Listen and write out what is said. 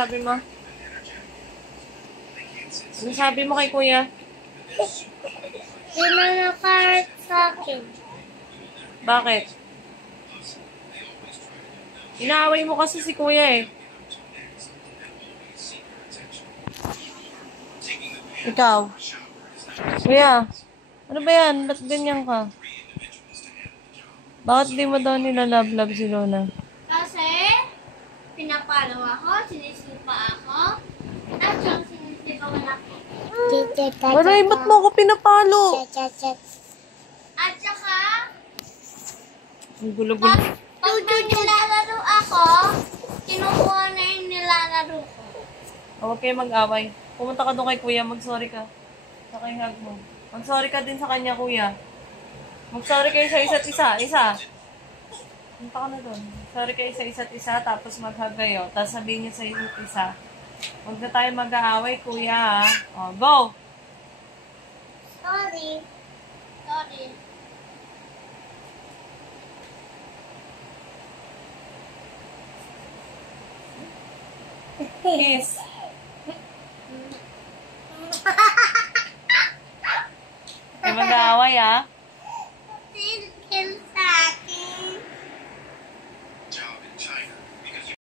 sabi mo? Ano sabi mo kay kuya? Di na nakaharap sa akin. Bakit? Inaaway mo kasi si kuya eh. Ikaw? Kuya, ano ba yan? Ba't ganyan ka? Bakit di mo daw nilalab-lab si Lola? Kasi, pinapalo ako, sinisipa ako, at yung sinisipa ko na ako. Aray, ba't mo ako pinapalo? At saka, Ang gulo-gulo. pag may nilalaro ako, kinukuha na yung nilalaro ko. Huwag kayo mag-away. Pumunta ka doon kay kuya, mag-sorry ka. Sa kay hug mo. Mag-sorry ka din sa kanya, kuya. Mag-sorry kayo sa isa't isa. Isa. Punta ka na doon. Sorry kayo sa isa't isa, tapos mag-hug kayo. Tapos sabihin niyo sa isa't isa. Huwag na tayo mag-aaway, kuya, ha? O, go! Sorry. Sorry. Kiss. Ay mag-aaway, ha? Kill.